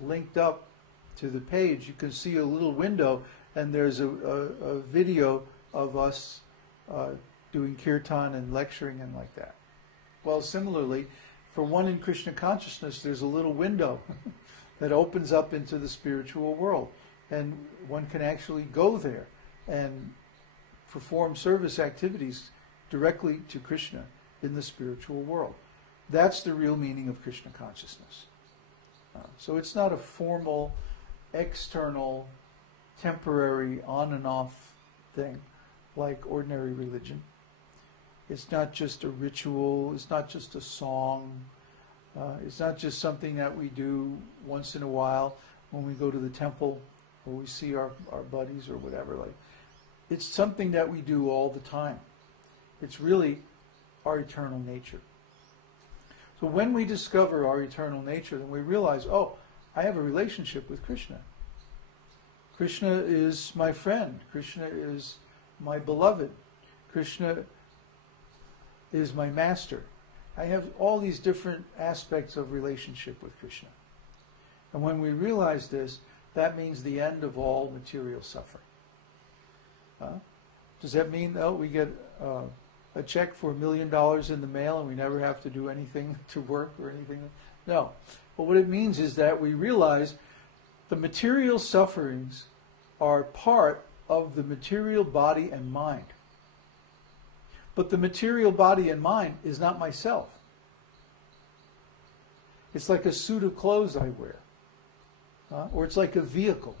linked up to the page, you can see a little window, and there's a video of us doing kirtan and lecturing and like that. Well, similarly, for one in Krishna consciousness, there's a little window that opens up into the spiritual world, and one can actually go there and perform service activities directly to Krishna in the spiritual world. That's the real meaning of Krishna consciousness. So it's not a formal, external, temporary, on and off thing like ordinary religion. It's not just a ritual, it's not just a song, it's not just something that we do once in a while when we go to the temple or we see our buddies or whatever. Like, it's something that we do all the time. It's really our eternal nature. So when we discover our eternal nature, then we realize, oh, I have a relationship with Krishna. Krishna is my friend. Krishna is my beloved. Krishna is my master. I have all these different aspects of relationship with Krishna. And when we realize this, that means the end of all material suffering. Does that mean, oh, we get a check for $1 million in the mail and we never have to do anything to work or anything? No. But what it means is that we realize the material sufferings are part of the material body and mind. But the material body and mind is not myself. It's like a suit of clothes I wear. Or it's like a vehicle.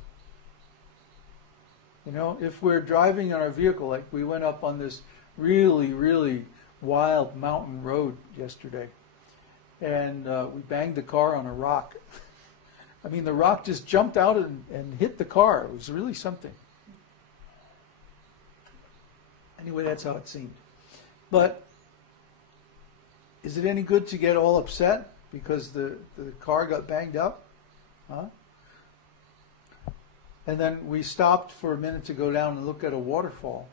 You know, if we're driving on our vehicle, like we went up on this really, really wild mountain road yesterday, and we banged the car on a rock. I mean, the rock just jumped out and hit the car. It was really something. Anyway, that's how it seemed. But is it any good to get all upset because the car got banged up? And then we stopped for a minute to go down and look at a waterfall.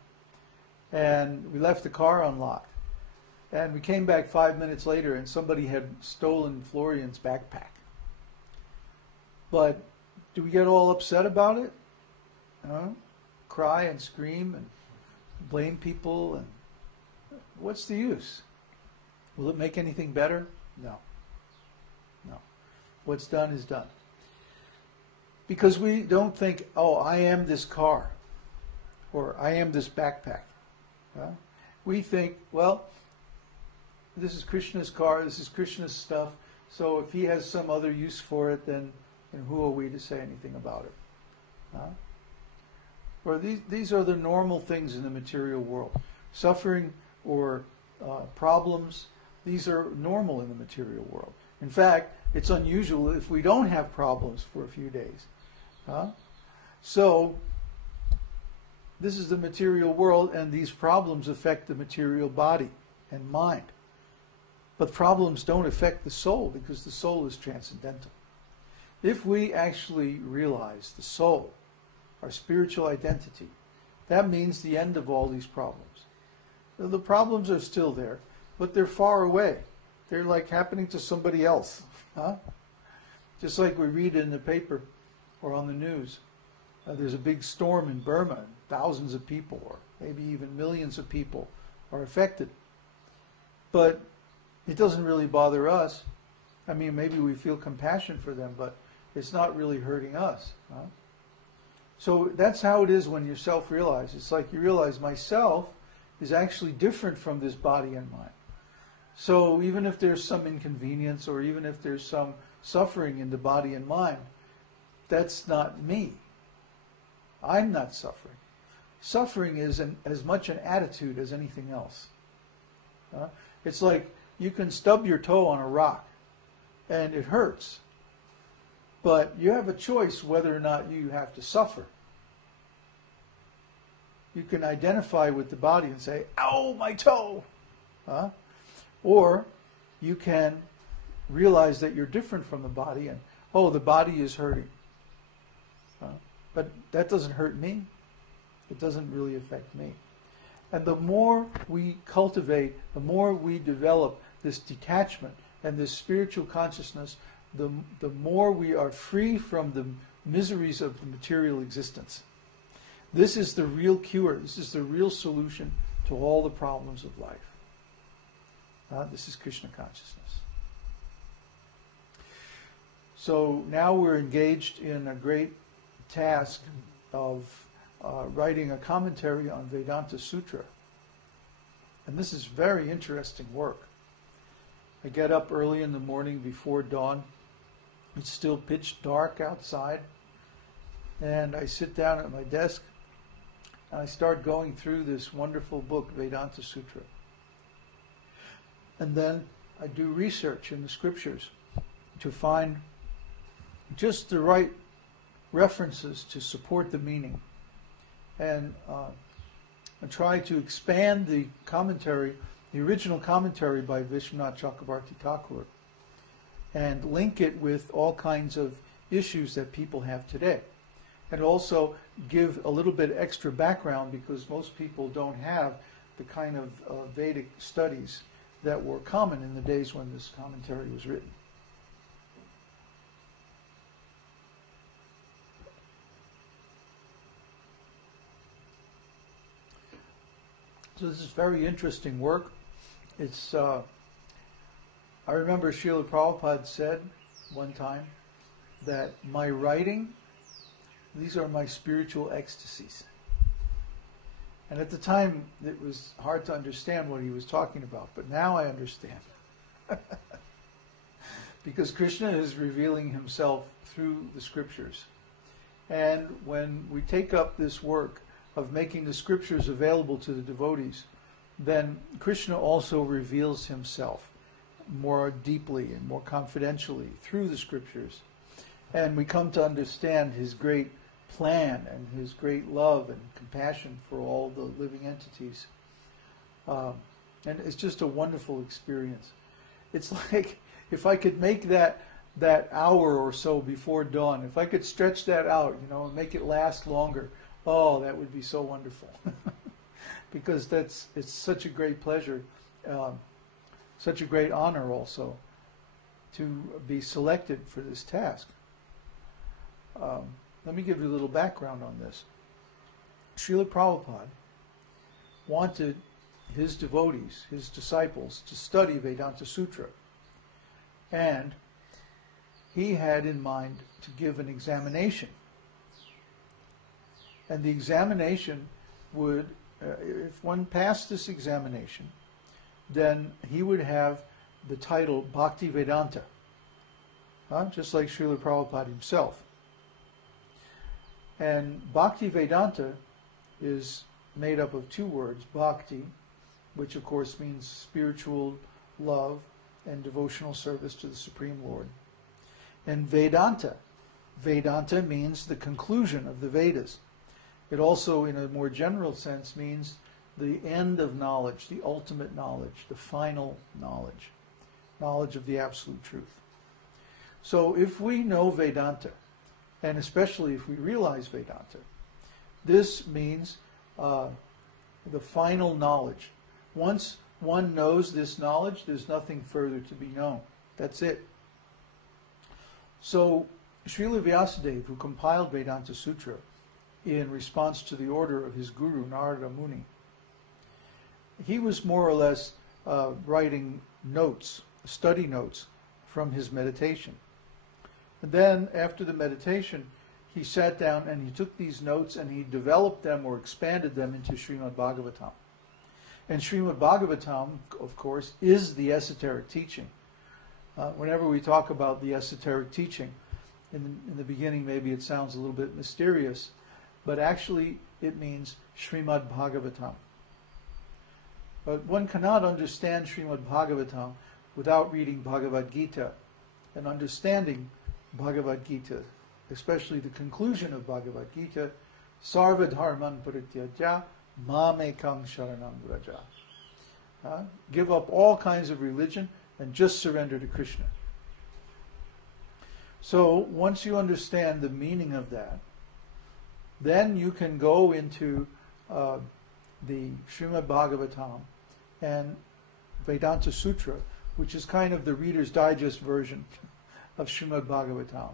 And we left the car unlocked. And we came back 5 minutes later and somebody had stolen Florian's backpack. But do we get all upset about it? Cry and scream and blame people? And what's the use? Will it make anything better? No. No. What's done is done. Because we don't think, oh, I am this car, or I am this backpack. We think, well, this is Krishna's car, this is Krishna's stuff, so if he has some other use for it, then who are we to say anything about it? Or these are the normal things in the material world. Suffering or problems, these are normal in the material world. In fact, it's unusual if we don't have problems for a few days. So, this is the material world, and these problems affect the material body and mind. But problems don't affect the soul, because the soul is transcendental. If we actually realize the soul, our spiritual identity, that means the end of all these problems. The problems are still there, but they're far away. They're like happening to somebody else. Just like we read in the paper or on the news. There's a big storm in Burma, and thousands of people, or maybe even millions of people, are affected. But it doesn't really bother us. I mean, maybe we feel compassion for them, but it's not really hurting us. So that's how it is when you self-realize. It's like you realize myself is actually different from this body and mind. So even if there's some inconvenience, or even if there's some suffering in the body and mind, that's not me. I'm not suffering. Suffering is as much an attitude as anything else. It's like you can stub your toe on a rock, and it hurts. But you have a choice whether or not you have to suffer. You can identify with the body and say, ow, my toe! Or you can realize that you're different from the body, and, oh, the body is hurting. But that doesn't hurt me. It doesn't really affect me. And the more we cultivate, the more we develop this detachment and this spiritual consciousness, the more we are free from the miseries of the material existence. This is the real cure. This is the real solution to all the problems of life. This is Krishna consciousness. So now we're engaged in a great task of writing a commentary on Vedanta Sutra. And this is very interesting work. I get up early in the morning before dawn. It's still pitch dark outside. And I sit down at my desk and I start going through this wonderful book, Vedanta Sutra. And then I do research in the scriptures to find just the right references to support the meaning. And I try to expand the commentary, the original commentary by Vishwanath Chakravarti Thakur, and link it with all kinds of issues that people have today. And also give a little bit extra background, because most people don't have the kind of Vedic studies that were common in the days when this commentary was written. So this is very interesting work. It's, I remember Srila Prabhupada said one time that my writing, these are my spiritual ecstasies. And at the time, it was hard to understand what he was talking about, but now I understand. Because Krishna is revealing himself through the scriptures. And when we take up this work of making the scriptures available to the devotees, then Krishna also reveals himself more deeply and more confidentially through the scriptures. And we come to understand his great plan and his great love and compassion for all the living entities. And it's just a wonderful experience. It's like if I could make that hour or so before dawn, if I could stretch that out, and make it last longer, oh, that would be so wonderful. Because it's such a great pleasure, such a great honor also to be selected for this task. Let me give you a little background on this. Srila Prabhupada wanted his devotees, his disciples, to study Vedanta Sutra. And he had in mind to give an examination. And the examination would, if one passed this examination, then he would have the title Bhakti Vedanta, just like Srila Prabhupada himself. And Bhakti Vedanta is made up of two words, Bhakti, which of course means spiritual love and devotional service to the Supreme Lord, and Vedanta. Vedanta means the conclusion of the Vedas. It also, in a more general sense, means the end of knowledge, the ultimate knowledge, the final knowledge, knowledge of the absolute truth. So if we know Vedanta, and especially if we realize Vedanta, this means the final knowledge. Once one knows this knowledge, there's nothing further to be known. That's it. So Srila Vyasadeva, who compiled Vedanta Sutra in response to the order of his guru, Narada Muni, he was more or less writing notes, study notes from his meditation. And then after the meditation, he sat down and he took these notes and he developed them or expanded them into Srimad Bhagavatam. And Srimad Bhagavatam, of course, is the esoteric teaching. Whenever we talk about the esoteric teaching, in the beginning maybe it sounds a little bit mysterious, but actually it means Srimad Bhagavatam. But one cannot understand Srimad Bhagavatam without reading Bhagavad Gita and understanding Bhagavad Gita, especially the conclusion of Bhagavad Gita, Sarva Dharman Parityaja Mamekam Sharanam Vraja. Give up all kinds of religion and just surrender to Krishna. So once you understand the meaning of that, then you can go into the Srimad Bhagavatam and Vedanta Sutra, which is kind of the Reader's Digest version of Srimad Bhagavatam.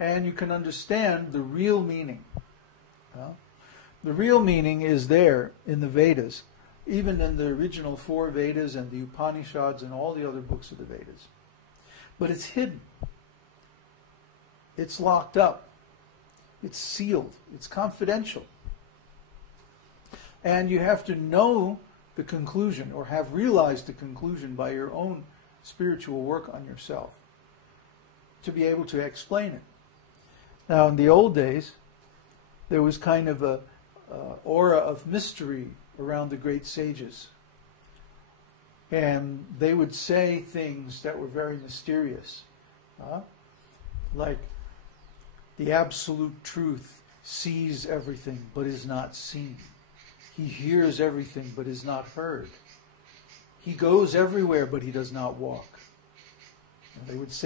And you can understand the real meaning. The real meaning is there in the Vedas, even in the original 4 Vedas and the Upanishads and all the other books of the Vedas. But it's hidden. It's locked up. It's sealed. It's confidential. And you have to know the conclusion, or have realized the conclusion by your own spiritual work on yourself, to be able to explain it. Now, in the old days, there was kind of a aura of mystery around the great sages. And they would say things that were very mysterious. Like, the absolute truth sees everything but is not seen. He hears everything but is not heard. He goes everywhere but he does not walk. And they would say